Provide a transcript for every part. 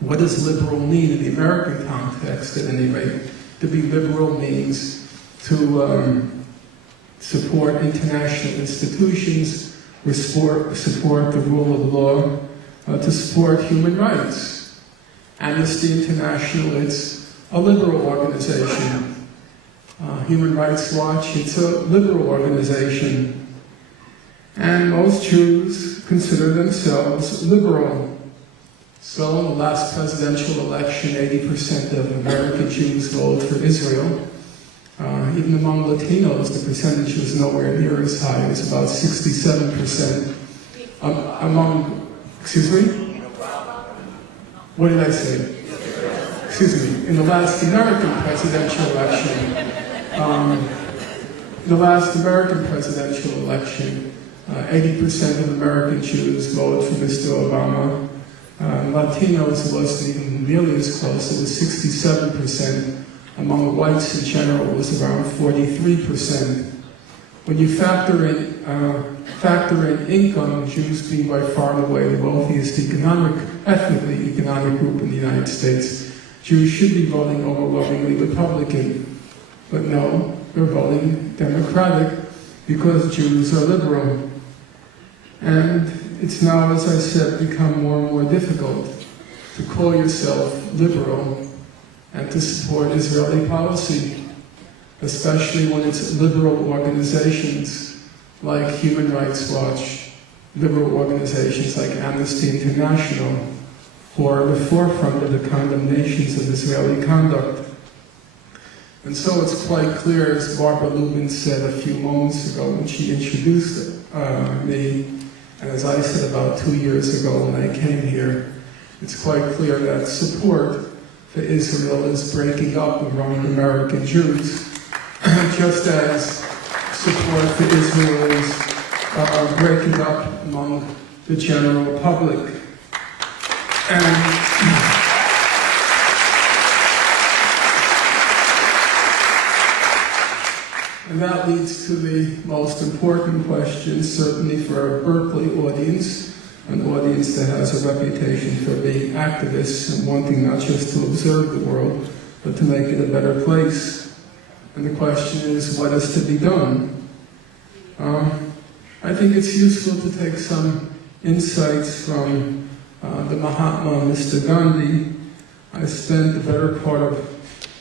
What does liberal mean in the American context, at any rate? To be liberal means to support international institutions, support the rule of law, to support human rights. Amnesty International, it's a liberal organization. Human Rights Watch, it's a liberal organization. And most Jews consider themselves liberal. So in the last presidential election, 80% of American Jews voted for Israel. Even among Latinos, the percentage was nowhere near as high. It was about 67%. Excuse me? What did I say? Excuse me. In the last American presidential election, 80% of American Jews voted for Mr. Obama. Latinos wasn't even nearly as close. It was 67%. Among whites in general, it was around 43%. When you factor in income, Jews being by far and away the wealthiest ethnically economic group in the United States, Jews should be voting overwhelmingly Republican. But no, they're voting Democratic because Jews are liberal. And it's now, as I said, become more and more difficult to call yourself liberal and to support Israeli policy, especially when it's liberal organizations like Human Rights Watch, liberal organizations like Amnesty International, who are at the forefront of the condemnations of Israeli conduct. And so it's quite clear, as Barbara Lubin said a few moments ago when she introduced me, and as I said about 2 years ago when I came here, it's quite clear that support for Israel is breaking up among American Jews, just as support for Israel is breaking up among the general public. And that leads to the most important question, certainly for a Berkeley audience, an audience that has a reputation for being activists and wanting not just to observe the world, but to make it a better place. And the question is, what is to be done? I think it's useful to take some insights from the Mahatma, Mr. Gandhi. I spent the better part of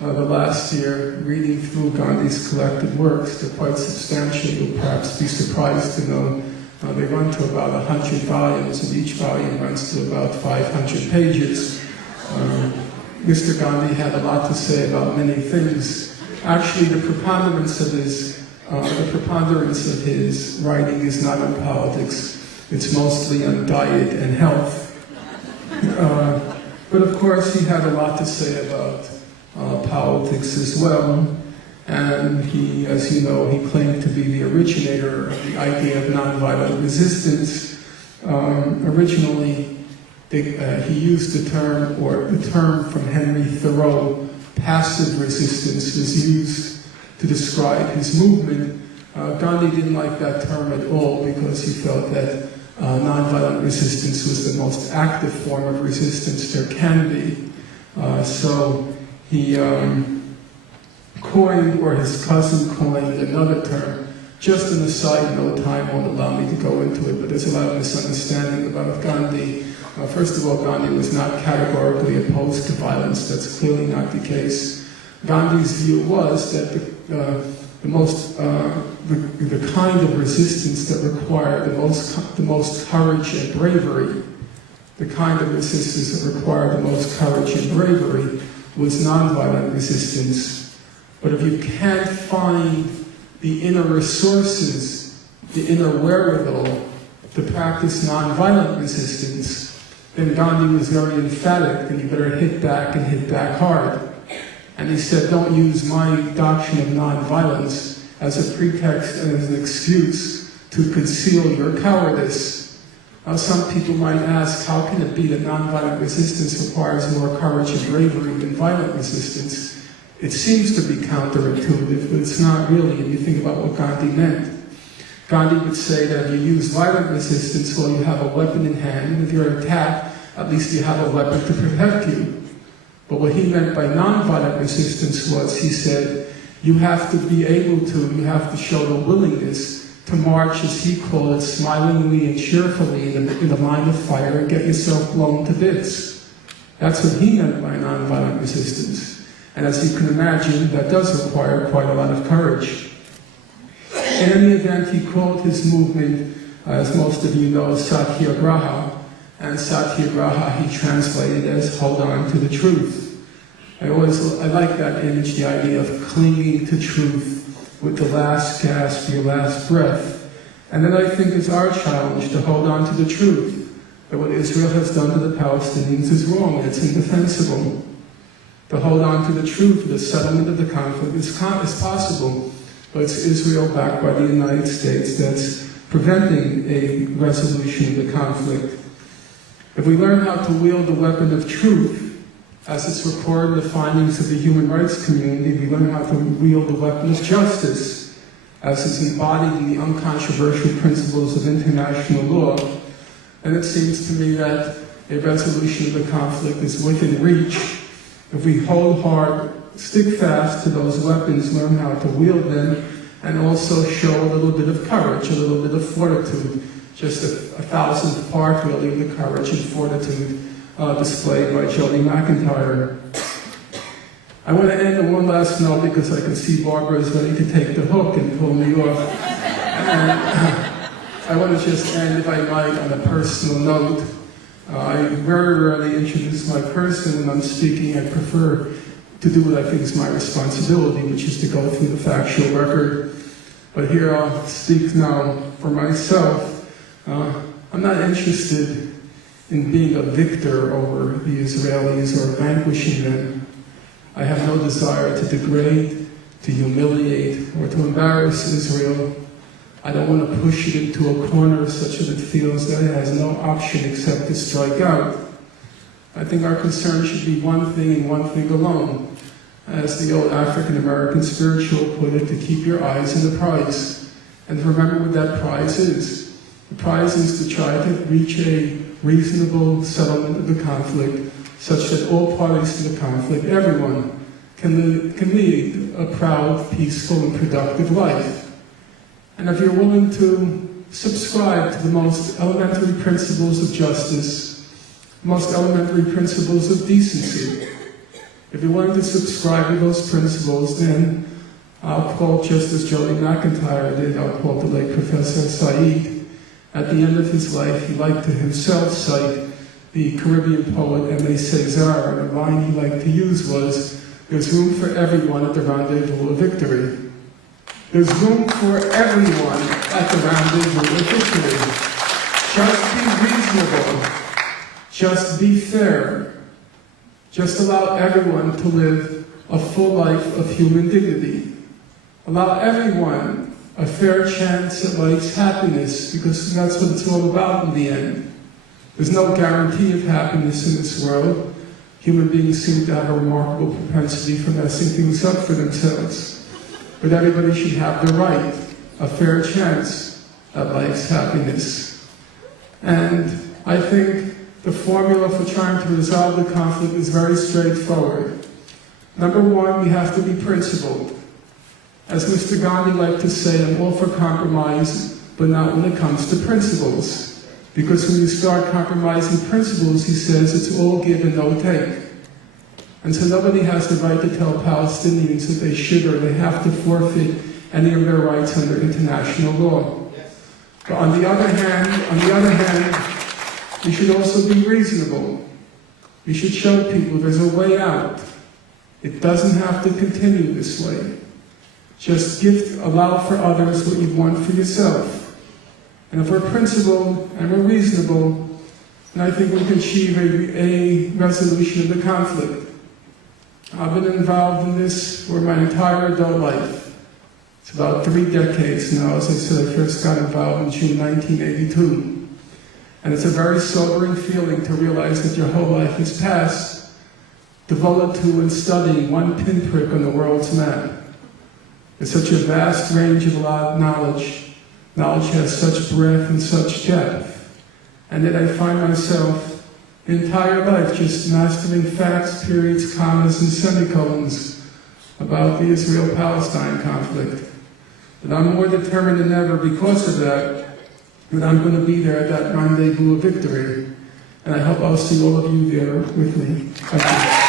the last year reading through Gandhi's collected works. They're quite substantial. You'll perhaps be surprised to know they run to about 100 volumes, and each volume runs to about 500 pages. Mr. Gandhi had a lot to say about many things. Actually, the preponderance of his writing is not on politics. It's mostly on diet and health. But of course, he had a lot to say about politics as well. And he, as you know, he claimed to be the originator of the idea of nonviolent resistance. Originally, he used the term from Henry Thoreau, passive resistance, was used to describe his movement. Gandhi didn't like that term at all because he felt that nonviolent resistance was the most active form of resistance there can be. So he coined, or his cousin coined, another term. Just an aside note, time won't allow me to go into it, but there's a lot of misunderstanding about Gandhi. First of all, Gandhi was not categorically opposed to violence. That's clearly not the case. Gandhi's view was that the kind of resistance that required the most courage and bravery, the kind of resistance that required the most courage and bravery was nonviolent resistance. But if you can't find the inner resources, the inner wherewithal to practice nonviolent resistance, then Gandhi was very emphatic, and you better hit back and hit back hard. And he said, don't use my doctrine of nonviolence as a pretext and as an excuse to conceal your cowardice. Now, some people might ask, how can it be that nonviolent resistance requires more courage and bravery than violent resistance? It seems to be counterintuitive, but it's not really, if you think about what Gandhi meant. Gandhi would say that you use violent resistance while you have a weapon in hand, and if you're attacked, at least you have a weapon to protect you. But what he meant by nonviolent resistance was, he said, you have to show the willingness to march, as he called it, smilingly and cheerfully in the line of fire and get yourself blown to bits. That's what he meant by nonviolent resistance. And as you can imagine, that does require quite a lot of courage. In any event, he called his movement, as most of you know, Satyagraha, and Satyagraha he translated as hold on to the truth. I like that image, the idea of clinging to truth with the last gasp, your last breath. And then I think it's our challenge to hold on to the truth, that what Israel has done to the Palestinians is wrong, it's indefensible. To hold on to the truth, the settlement of the conflict is possible, but it's Israel backed by the United States that's preventing a resolution of the conflict. If we learn how to wield the weapon of truth, as it's recorded in the findings of the human rights community, we learn how to wield the weapon of justice, as is embodied in the uncontroversial principles of international law. And it seems to me that a resolution of the conflict is within reach if we hold hard, stick fast to those weapons, learn how to wield them, and also show a little bit of courage, a little bit of fortitude, just a thousandth part really of the courage and fortitude displayed by Jody McIntyre. I want to end on one last note because I can see Barbara is ready to take the hook and pull me off. And I want to just end, if I might, on a personal note. I very rarely introduce my person when I'm speaking. I prefer to do what I think is my responsibility, which is to go through the factual record. But here I'll speak now for myself. I'm not interested in being a victor over the Israelis or vanquishing them. I have no desire to degrade, to humiliate, or to embarrass Israel. I don't want to push it into a corner such that it feels that it has no option except to strike out. I think our concern should be one thing and one thing alone. As the old African-American spiritual put it, to keep your eyes on the prize. And to remember what that prize is. The prize is to try to reach a reasonable settlement of the conflict such that all parties to the conflict, everyone, can lead a proud, peaceful, and productive life. And if you're willing to subscribe to the most elementary principles of justice, most elementary principles of decency, if you're willing to subscribe to those principles, then I'll quote, just as Jody McIntyre did, I'll quote the late Professor Said. At the end of his life, he liked to himself cite the Caribbean poet Aimé Césaire, and the line he liked to use was, "There's room for everyone at the rendezvous of victory." There's room for everyone at the rendezvous of victory. Just be reasonable. Just be fair. Just allow everyone to live a full life of human dignity. Allow everyone a fair chance at life's happiness, because that's what it's all about in the end. There's no guarantee of happiness in this world. Human beings seem to have a remarkable propensity for messing things up for themselves. But everybody should have the right, a fair chance at life's happiness. And I think the formula for trying to resolve the conflict is very straightforward. Number one, we have to be principled. As Mr. Gandhi liked to say, I'm all for compromise, but not when it comes to principles. Because when you start compromising principles, he says, it's all give and no take. And so nobody has the right to tell Palestinians that they should or they have to forfeit any of their rights under international law. But on the other hand, we should also be reasonable. We should show people there's a way out. It doesn't have to continue this way. Just allow for others what you want for yourself. And if we're principled and we're reasonable, then I think we can achieve a resolution of the conflict. I've been involved in this for my entire adult life. It's about 3 decades now. As I said, I first got involved in June 1982. And it's a very sobering feeling to realize that your whole life has passed, devoted to and studying one pinprick on the world's map. There's such a vast range of knowledge. Knowledge has such breadth and such depth. And yet I find myself entire life just mastering facts, periods, commas, and semicolons about the Israel-Palestine conflict. But I'm more determined than ever because of that I'm going to be there at that rendezvous of victory. And I hope I'll see all of you there with me. Thank you.